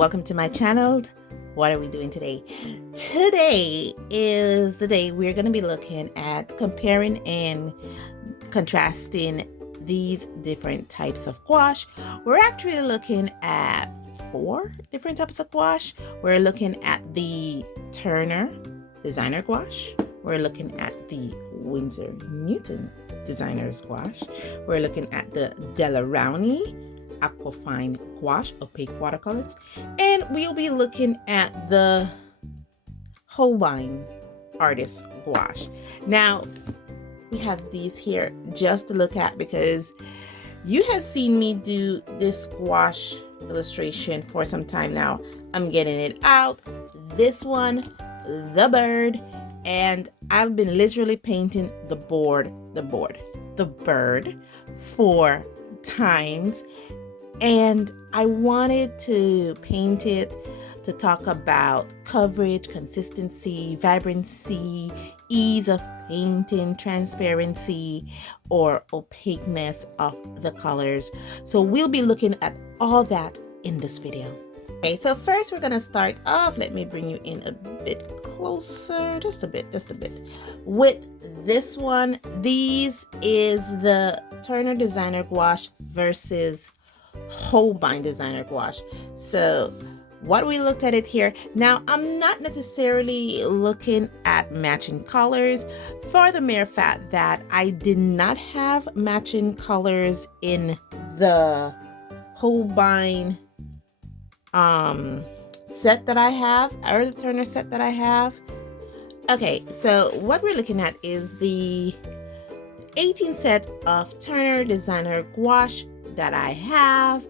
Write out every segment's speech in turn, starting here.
welcome to my channel. What are we doing today? Today is the day we're going to be looking at comparing and contrasting these different types of gouache. We're actually looking at 4 different types of gouache. We're looking at the Turner designer gouache. We're looking at the Winsor Newton designer's gouache. We're looking at the Della Rowney aquafine gouache, opaque watercolors, and we'll be looking at the Holbein artist gouache. Now we have these here just to look at because you have seen me do this gouache illustration for some time now. I'm getting it out. This one, the bird, and I've been literally painting the bird 4 times. And I wanted to paint it to talk about coverage, consistency, vibrancy, ease of painting, transparency, or opaqueness of the colors. So we'll be looking at all that in this video. Okay, so first we're gonna start off, let me bring you in a bit closer, just a bit, with this one. These is the Turner designer gouache versus Holbein designer gouache. So what we looked at it here. Now I'm not necessarily looking at matching colors for the mere fact that I did not have matching colors in the Holbein set that I have, or the Turner set that I have. Okay, so what we're looking at is the 18 set of Turner designer gouache that I have,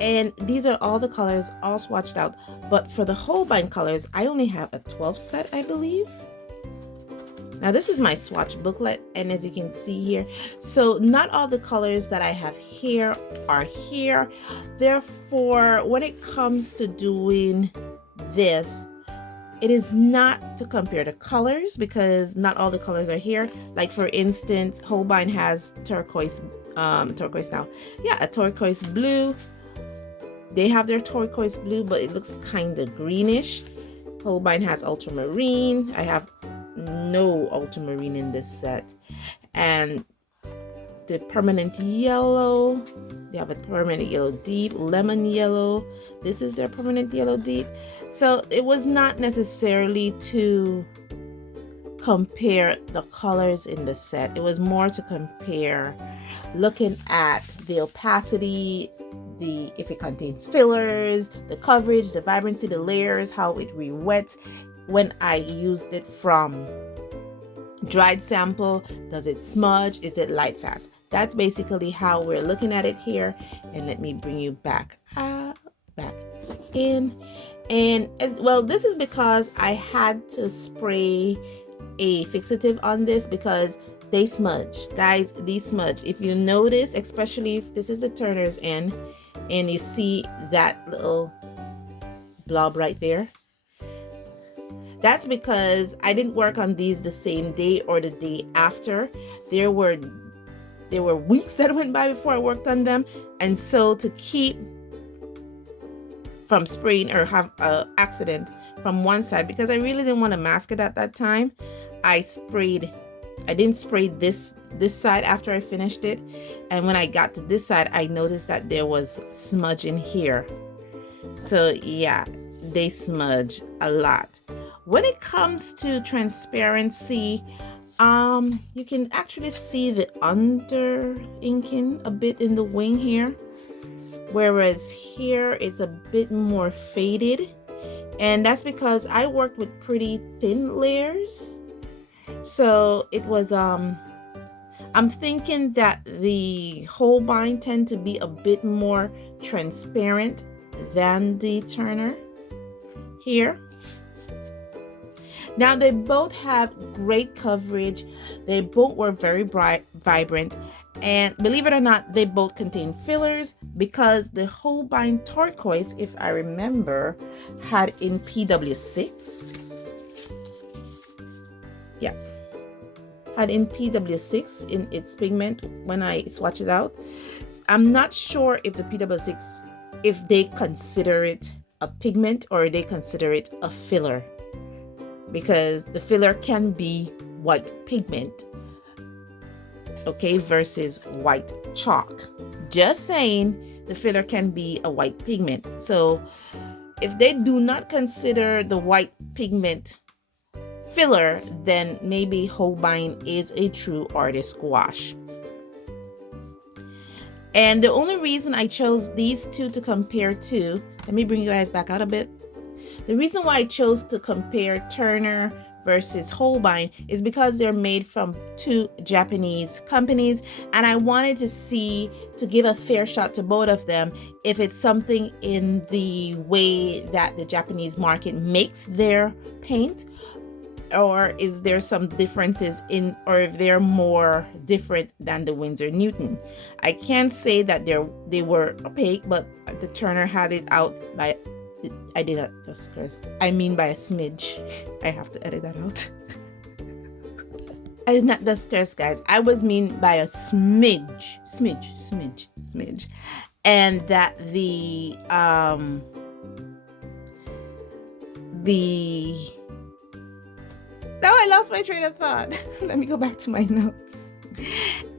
and these are all the colors all swatched out. But for the Holbein colors, I only have a 12 set, I believe. Now this is my swatch booklet, and as you can see here, so not all the colors that I have here are here. Therefore, when it comes to doing this, it is not to compare the colors because not all the colors are here. Like for instance, Holbein has turquoise now. Yeah, a turquoise blue. They have their turquoise blue, but it looks kind of greenish. Holbein has ultramarine. I have no ultramarine in this set. And the permanent yellow, they have a permanent yellow deep, lemon yellow. This is their permanent yellow deep. So it was not necessarily to compare the colors in the set. It was more to compare looking at the opacity, if it contains fillers, the coverage, the vibrancy, the layers, how it re-wets when I used it from dried sample. Does it smudge? Is it light fast? That's basically how we're looking at it here. And let me bring you back in. And as well, this is because I had to spray a fixative on this because they smudge, guys. These smudge. If you notice, especially if this is the Turner's end and you see that little blob right there, that's because I didn't work on these the same day or the day after. There were weeks that went by before I worked on them, and so to keep from spraying or have an accident from one side, because I really didn't want to mask it at that time, I didn't spray this side after I finished it, and when I got to this side I noticed that there was smudge in here. So yeah, they smudge a lot. When it comes to transparency, you can actually see the under inking a bit in the wing here, whereas here it's a bit more faded, and that's because I worked with pretty thin layers. So it was I'm thinking that the Holbein tend to be a bit more transparent than the Turner here. Now they both have great coverage. They both were very bright, vibrant, and believe it or not, they both contain fillers because the Holbein turquoise, if I remember, had in PW6. Yeah, had in PW6 in its pigment when I swatched it out. I'm not sure if the PW6, if they consider it a pigment or they consider it a filler, because the filler can be white pigment, okay, versus white chalk. Just saying, the filler can be a white pigment. So if they do not consider the white pigment filler, then maybe Holbein is a true artist gouache. And the only reason I chose these two to compare to, let me bring you guys back out a bit. The reason why I chose to compare Turner versus Holbein is because they're made from two Japanese companies, and I wanted to give a fair shot to both of them, if it's something in the way that the Japanese market makes their paint, or is there some differences in, or if they're more different than the Winsor Newton. I can't say that they were opaque, but the Turner had it out by, I did not just curse, I mean by a smidge. I have to edit that out. I did not just curse, guys. I was mean by a smidge. And that now I lost my train of thought. Let me go back to my notes.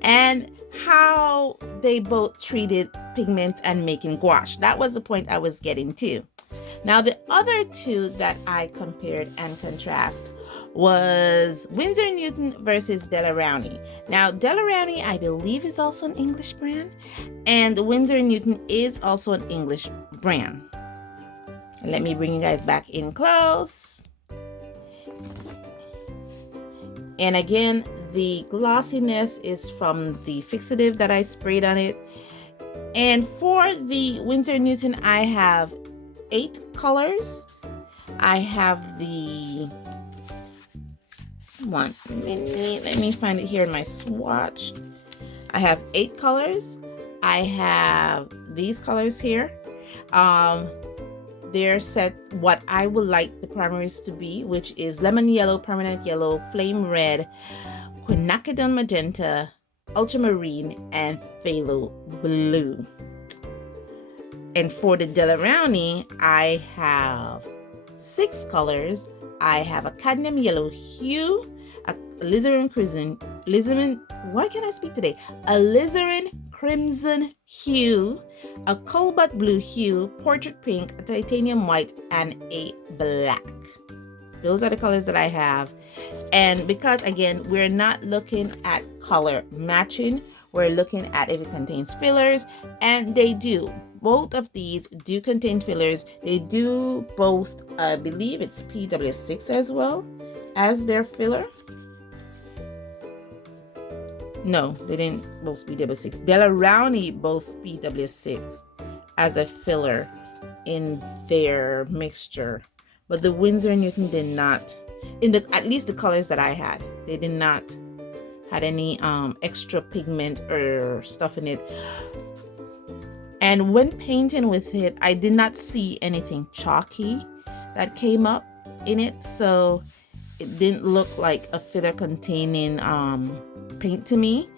And how they both treated pigments and making gouache. That was the point I was getting to. Now, the other two that I compared and contrast was Winsor Newton versus Delarowney. Now, Delarowney, I believe, is also an English brand, and Winsor Newton is also an English brand. Let me bring you guys back in close. And again, the glossiness is from the fixative that I sprayed on it. And for the Winsor Newton, I have 8 colors. I have the one minute, let me find it here in my swatch. I have 8 colors. I have these colors here. They're set what I would like the primaries to be, which is lemon yellow, permanent yellow, flame red, quinacridone magenta, ultramarine, and phthalo blue. And for the Delarowney, I have 6 colors. I have a cadmium yellow hue, a alizarin crimson hue, a cobalt blue hue, portrait pink, a titanium white, and a black. Those are the colors that I have. And because, again, we're not looking at color matching, we're looking at if it contains fillers, and they do. Both of these do contain fillers. They do boast, I believe it's PW6 as well as their filler. No, they didn't boast PW6. Delarowney boasts PW6 as a filler in their mixture, but the Winsor Newton did not. At least the colors that I had, they did not had any extra pigment or stuff in it. And when painting with it, I did not see anything chalky that came up in it, so it didn't look like a filler containing paint to me.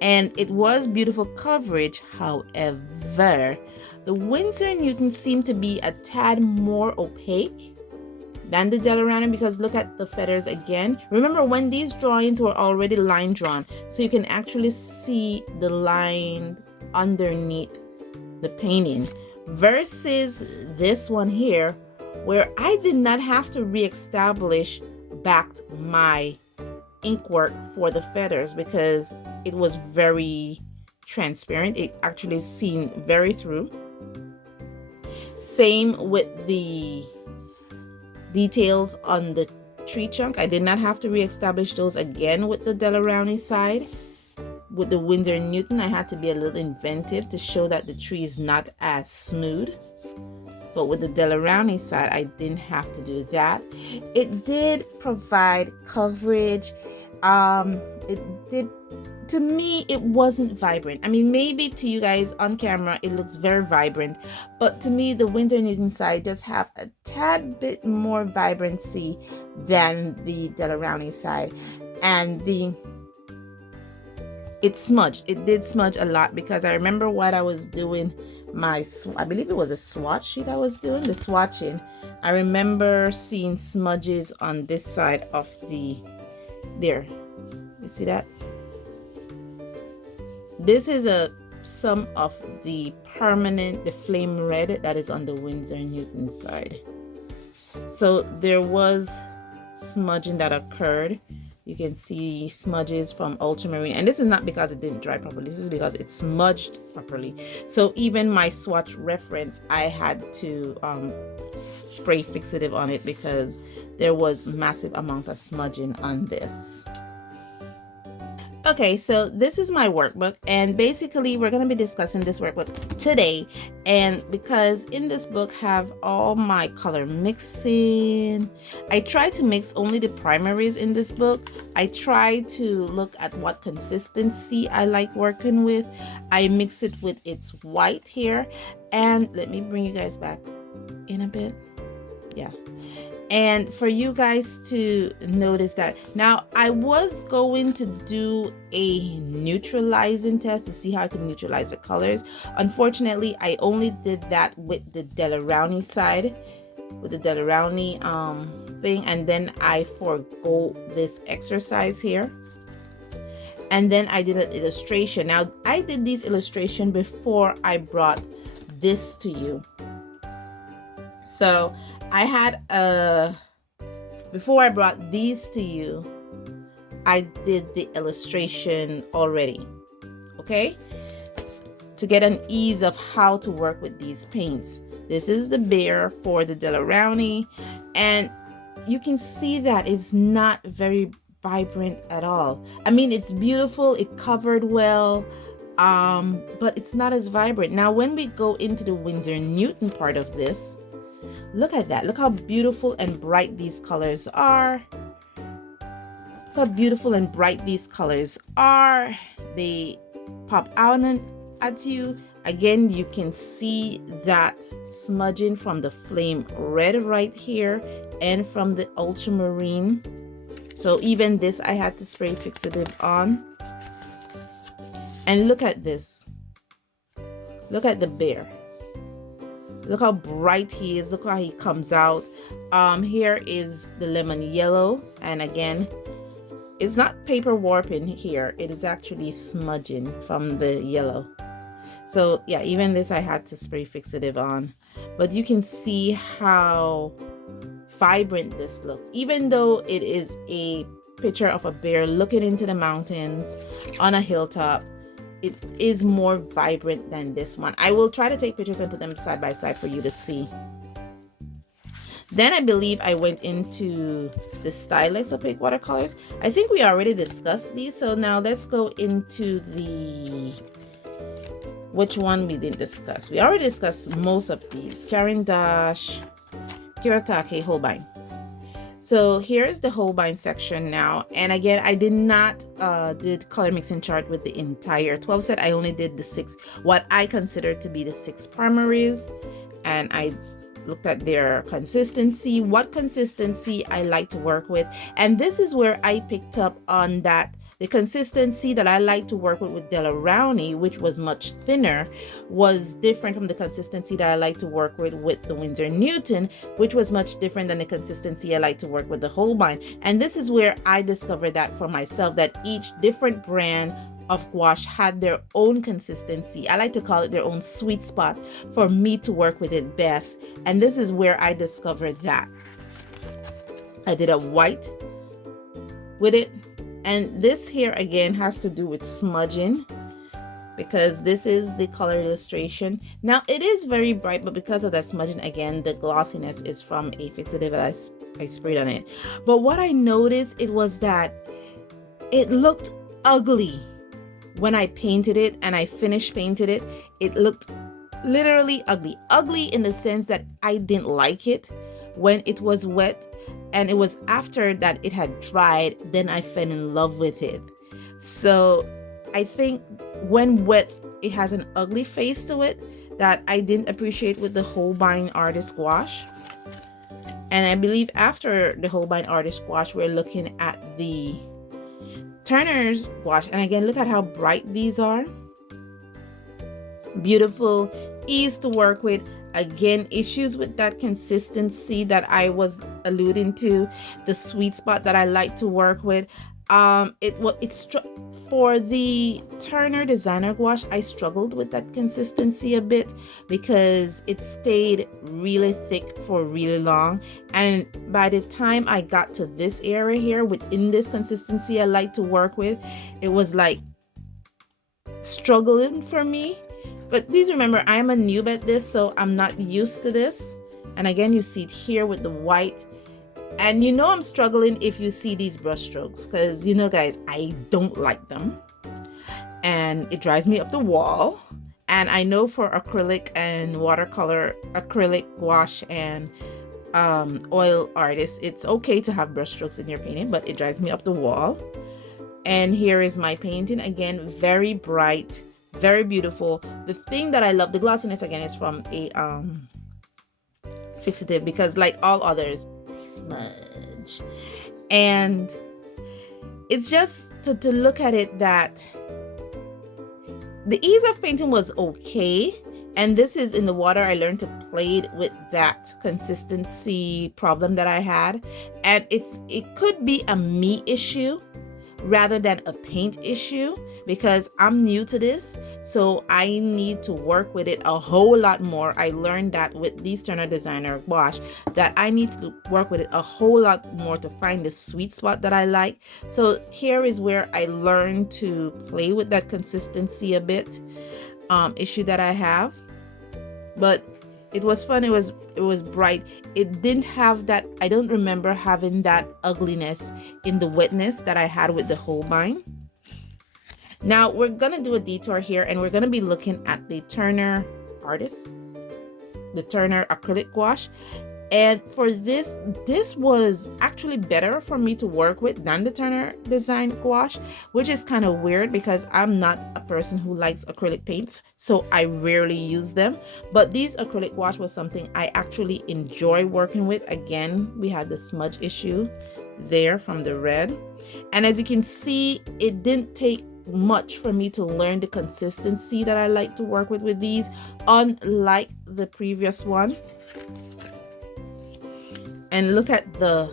And it was beautiful coverage. However, the Winsor Newton seemed to be a tad more opaque than the Delarowney, because look at the feathers again. Remember, when these drawings were already line drawn, so you can actually see the line underneath the painting, versus this one here, where I did not have to re-establish back my ink work for the feathers, because it was very transparent. It actually seen very through. Same with the details on the tree trunk. I did not have to re-establish those again with the Delarowney side. With the Winsor Newton, I had to be a little inventive to show that the tree is not as smooth. But with the Delarowney side, I didn't have to do that. It did provide coverage. It did, to me, it wasn't vibrant. I mean, maybe to you guys on camera, it looks very vibrant. But to me, the Winsor Newton side does have a tad bit more vibrancy than the Delarowney side. And it smudged. It did smudge a lot, because I remember what I was doing I believe it was a swatch sheet I was doing, the swatching, I remember seeing smudges on this side of there. You see that? This is some of the flame red that is on the Winsor & Newton side. So there was smudging that occurred. You can see smudges from ultramarine, and this is not because it didn't dry properly, this is because it smudged properly. So even my swatch reference, I had to spray fixative on it because there was massive amount of smudging on this. Okay, so this is my workbook, and basically we're going to be discussing this workbook today. And because in this book have all my color mixing, I try to mix only the primaries in this book. I try to look at what consistency I like working with. I mix it with its white here, and let me bring you guys back in a bit. Yeah. And for you guys to notice that. Now, I was going to do a neutralizing test to see how I can neutralize the colors. Unfortunately, I only did that with the Delarowney side, with the Delarowney thing, and then I forgo this exercise here. And then I did an illustration. Now, I did this illustration before I brought this to you. So I had before I brought these to you, I did the illustration already, okay? To get an ease of how to work with these paints. This is the bear for the Delarowney, and you can see that it's not very vibrant at all. I mean, it's beautiful, it covered well, but it's not as vibrant. Now, when we go into the Winsor & Newton part of this, look at that. Look how beautiful and bright these colors are. Look how beautiful and bright these colors are. They pop out at you. Again, you can see that smudging from the flame red right here and from the ultramarine. So even this I had to spray fixative on. And look at this. Look at the bear. Look how bright he is. Look how he comes out. Here is the lemon yellow, and again, it's not paper warping here, it is actually smudging from the yellow. So yeah, even this I had to spray fixative on, but you can see how vibrant this looks, even though it is a picture of a bear looking into the mountains on a hilltop. It is more vibrant than this one. I will try to take pictures and put them side by side for you to see. Then I believe I went into the Stylus opaque watercolors. I think we already discussed these, so now let's go into which one we didn't discuss. We already discussed most of these. Caran d'Ache, Kuretake, Holbein. So here's the Holbein section now, and again, I did not did color mixing chart with the entire 12 set. I only did the 6, what I consider to be the 6 primaries, and I looked at their consistency, what consistency I like to work with, and this is where I picked up on that. The consistency that I like to work with Delarowney, which was much thinner, was different from the consistency that I like to work with the Winsor & Newton, which was much different than the consistency I like to work with the Holbein. And this is where I discovered that for myself, that each different brand of gouache had their own consistency. I like to call it their own sweet spot for me to work with it best. And this is where I discovered that. I did a white with it. And this here again has to do with smudging, because this is the color illustration. Now it is very bright, but because of that smudging, again, the glossiness is from a fixative that I sprayed on it. But what I noticed, it was that it looked ugly when I painted it and I finished painted it. It looked literally ugly. Ugly in the sense that I didn't like it when it was wet. And it was after that it had dried, then I fell in love with it. So I think when wet, it has an ugly face to it that I didn't appreciate with the Holbein Artist Gouache. And I believe after the Holbein Artist Gouache, we're looking at the Turner's Gouache. And again, look at how bright these are. Beautiful, ease to work with. Again, issues with that consistency that I was alluding to, the sweet spot that I like to work with. For the Turner designer gouache, I struggled with that consistency a bit because it stayed really thick for really long, and by the time I got to this area here within this consistency I like to work with, it was like struggling for me. But please remember, I'm a noob at this, so I'm not used to this. And again, you see it here with the white. And you know I'm struggling if you see these brush strokes, because you know, guys, I don't like them. And it drives me up the wall. And I know for acrylic and watercolor, acrylic, gouache, and oil artists, it's okay to have brush strokes in your painting, but it drives me up the wall. And here is my painting. Again, very bright, very beautiful. The thing that I love, the glossiness again is from a fixative, because like all others, they smudge. And it's just to look at it that the ease of painting was okay. And this is in the water. I learned to play with that consistency problem that I had. And it could be a me issue rather than a paint issue, because I'm new to this, so I need to work with it a whole lot more. I learned that with these Turner designer gouache, that I need to work with it a whole lot more to find the sweet spot that I like. So here is where I learned to play with that consistency a bit issue that I have. But it was fun. It was bright. It didn't have that, I don't remember having that ugliness in the wetness that I had with the Holbein. Now we're gonna do a detour here, and we're gonna be looking at the Turner artist, the Turner acrylic gouache. And for this was actually better for me to work with than the Turner design gouache, which is kind of weird because I'm not a person who likes acrylic paints, so I rarely use them. But these acrylic gouache was something I actually enjoy working with. Again, we had the smudge issue there from the red. And as you can see, it didn't take much for me to learn the consistency that I like to work with these, unlike the previous one. And look at the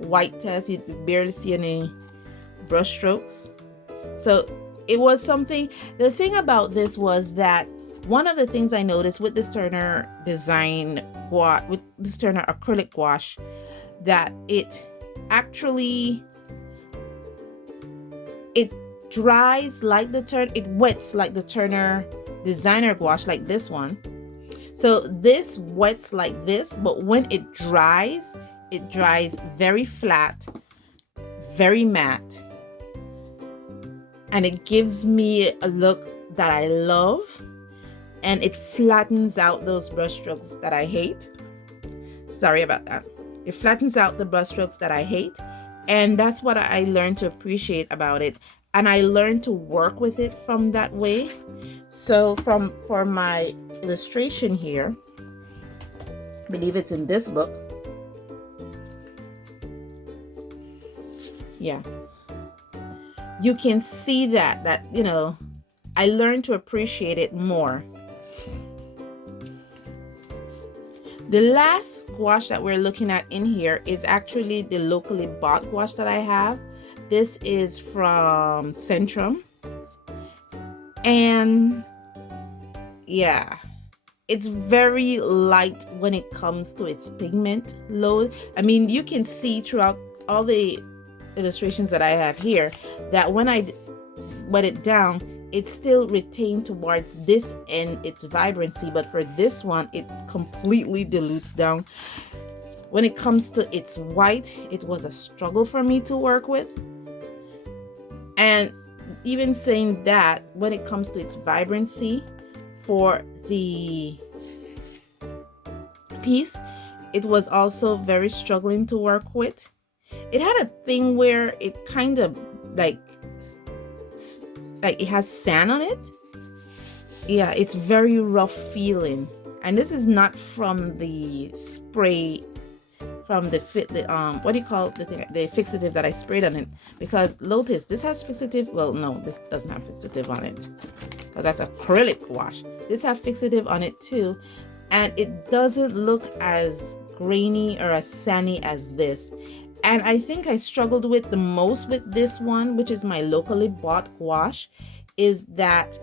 white test, you barely see any brush strokes. So it was something, the thing about this was that one of the things I noticed with this Turner design gouache, with this Turner acrylic gouache, that it actually, it dries like the Turner, it wets like the Turner designer gouache, like this one. So this wets like this, but when it dries very flat, very matte, and it gives me a look that I love, and it flattens out those brush strokes that I hate. Sorry about that. It flattens out the brush strokes that I hate, and that's what I learned to appreciate about it, and I learned to work with it from that way. So for my illustration here, I believe it's in this book. Yeah, you can see that you know, I learned to appreciate it more. The last gouache that we're looking at in here is actually the locally bought gouache that I have. This is from Centrum, and yeah, it's very light when it comes to its pigment load. I mean, you can see throughout all the illustrations that I have here that when I wet it down, it still retained towards this end its vibrancy, but for this one it completely dilutes down. When it comes to its white, it was a struggle for me to work with. And even saying that, when it comes to its vibrancy for the piece, it was also very struggling to work with. It had a thing where it kind of like it has sand on it. Yeah, it's very rough feeling. And this is not from the spray, from the what do you call the thing, the fixative that I sprayed on it, because notice this has fixative. Well, no, this doesn't have fixative on it. because that's acrylic gouache. This has fixative on it too, and it doesn't look as grainy or as sandy as this. And I think I struggled with the most with this one, which is my locally bought gouache, is that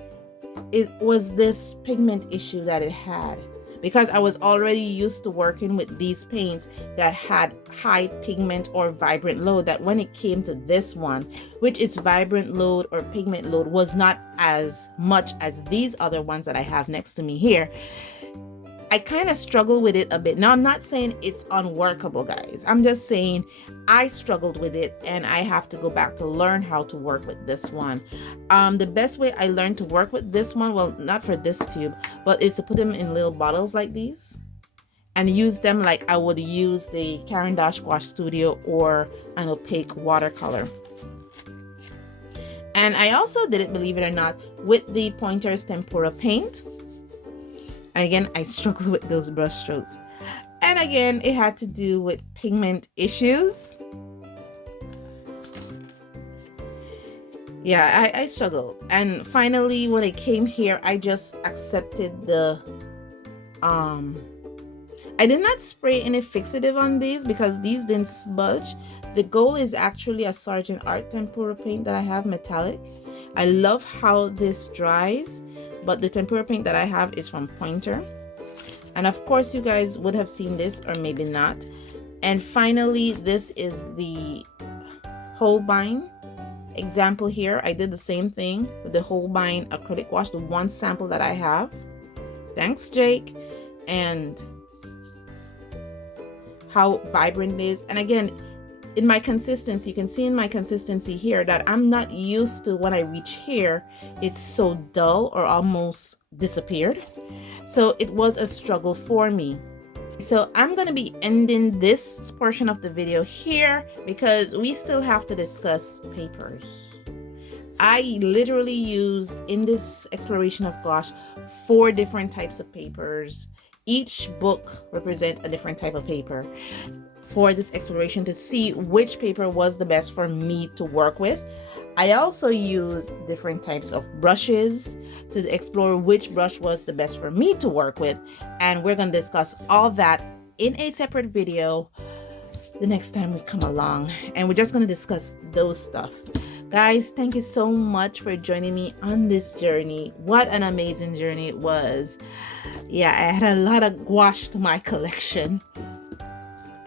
it was this pigment issue that it had, because I was already used to working with these paints that had high pigment or vibrant load, that when it came to this one, which its vibrant load or pigment load was not as much as these other ones that I have next to me here, I kind of struggle with it a bit. Now, I'm not saying it's unworkable, guys. I'm just saying I struggled with it, and I have to go back to learn how to work with this one. The best way I learned to work with this one, well, not for this tube, but is to put them in little bottles like these and use them like I would use the Caran d'Ache Gouache Studio or an opaque watercolor. And I also did it, believe it or not, with the Pointer's Tempera paint. And again, I struggled with those brush strokes. And again, it had to do with pigment issues. Yeah, I struggled. And finally, when it came here, I just accepted the I did not spray any fixative on these because these didn't smudge. The goal is actually a Sargent Art Tempera paint that I have, metallic. I love how this dries, but the tempera paint that I have is from Pointer. And of course, you guys would have seen this or maybe not. And finally, this is the Holbein example here. I did the same thing with the Holbein acrylic gouache, the one sample that I have. Thanks, Jake. And how vibrant it is. And again, in my consistency, you can see in my consistency here that I'm not used to when I reach here, it's so dull or almost disappeared. So it was a struggle for me. So I'm going to be ending this portion of the video here because we still have to discuss papers. I literally used in this exploration of gouache 4 different types of papers. Each book represents a different type of paper for this exploration to see which paper was the best for me to work with. I also used different types of brushes to explore which brush was the best for me to work with. And we're going to discuss all that in a separate video the next time we come along. And we're just going to discuss those stuff. Guys, thank you so much for joining me on this journey. What an amazing journey it was. Yeah, I had a lot of gouache to my collection,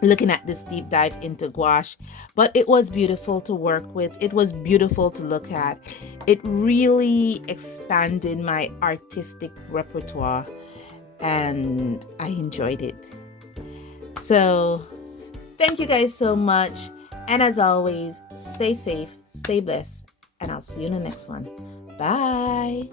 looking at this deep dive into gouache, but it was beautiful to work with. It was beautiful to look at. It really expanded my artistic repertoire, and I enjoyed it. So thank you guys so much, and as always, stay safe, stay blessed, and I'll see you in the next one. Bye.